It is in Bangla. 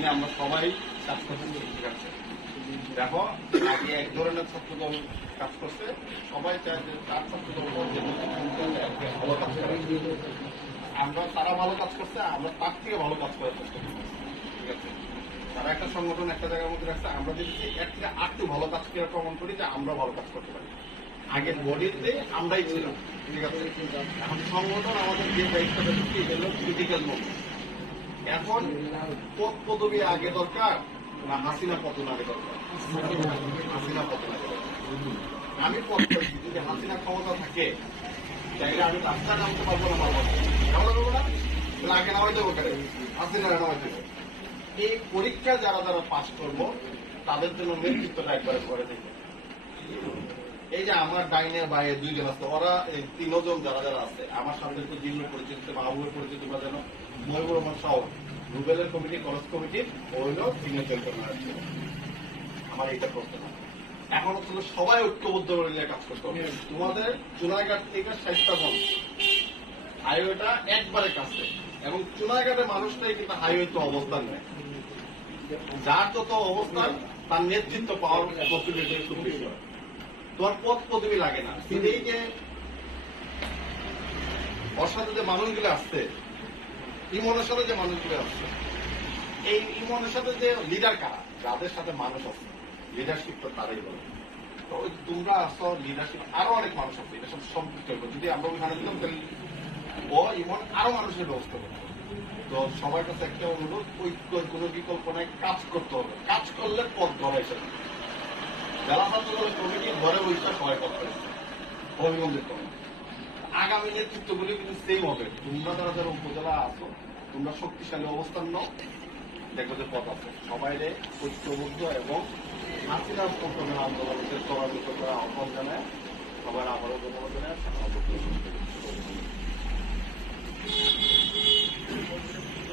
জন্য আমরা সবাই কাজ করছি। ঠিক আছে, দেখো আগে এক ধরনের ছাত্রদল কাজ করছে, সবাই চায় যে তার ছাত্রদল ভালো কাজ করে। আমরা তারা ভালো কাজ করছে, আমরা তার থেকে ভালো কাজ করার চেষ্টা করছি। ঠিক আছে, তারা একটা সংগঠন একটা জায়গার মধ্যে রাখছে, আমরা যদি এর থেকে আরেকটু ভালো কাজ করে প্রমাণ করি যে আমরা ভালো কাজ করতে পারি। আগের বডিতে আমরাই ছিলাম। ঠিক আছে, এখন সংগঠন আমাদের যে দায়িত্বটা দিচ্ছে এটা হলো ক্রিটিক্যাল মোমেন্ট। এখন পদ পদবি আগে দরকার না হাসিনা পতন আগে দরকার? হাসিনা পতন আগে দরকার। আমি পদ করছি, যদি হাসিনা ক্ষমতা থাকে তাইলে আমি রাস্তায় নামতে পারবো না, পারবো না, পারবো না, তাহলে আগে নামাই দেবো কেন? হাসিনা নামাই দেবো। এই পরীক্ষা যারা যারা পাস করবো তাদের জন্য নেতৃত্বটা একবারে করে দেবো। এই যে আমার ডাইনের বাইরে দুইজন আছে, ওরা তিনজন যারা যারা আছে আমার সাথে তো জিল্লু পরিচিত, মাহবুবের পরিচিত বা যেন মহিবুর রহমান সহ রুবেলের কমিটি, কলেজ কমিটি হইল সিগনেচার করে আসছে। আমার এইটা করতে না। এখন হচ্ছে সবাই ঐক্যবদ্ধ হইলে কাজ করতে হবে। তোমাদের চুনাঘাট থেকে শাইস্তাগঞ্জ হাইওয়েটা একবারে কাছে, এবং চুনাঘাটের মানুষটাই কিন্তু হাইওয়েতে অবস্থান নেয়। যার যত অবস্থান তার নেতৃত্ব পাওয়ার পসিবিলিটি খুব বেশি হয়। তোমার পথ পদবি লাগে না। এই যে ওর সাথে যে মানুষগুলো আসছে, ইমনের সাথে যে মানুষগুলো আসছে, এই ইমনের সাথে যে লিডার কারা, যাদের সাথে মানুষ আছে, লিডারশিপ তো তারাই বলে। তো তোমরা আসো, লিডারশিপ আরো অনেক মানুষ আছে, এটা সব সম্পৃক্ত হবে। যদি আমরা ওইখানে দিলাম তাহলে ও ইমন আরো মানুষের ব্যবস্থা করতে হবে। তো সবার কাছে একটা অনুরোধ, ঐক্যের কোন বিকল্প নাই, কাজ করতে হবে। কাজ করলে পথ ধরা হিসেবে জেলা ছাত্রদলের কমিটি ঘরে বৈশাখ সবাই কথা হয়েছে, হবিগঞ্জের কমিটি। আগামী নেতৃত্বগুলি কিন্তু সেম হবে। তোমরা যারা যারা উপজেলা আছো, তোমরা শক্তিশালী অবস্থান নাও, দেখো যে পথ আছে। সবাই ঐক্যবদ্ধ এবং হাসিনা পতনের আন্দোলনকে ত্বরান্বিত করা আহ্বান জানায়। সবার আবারও ধন্যবাদ জানায়।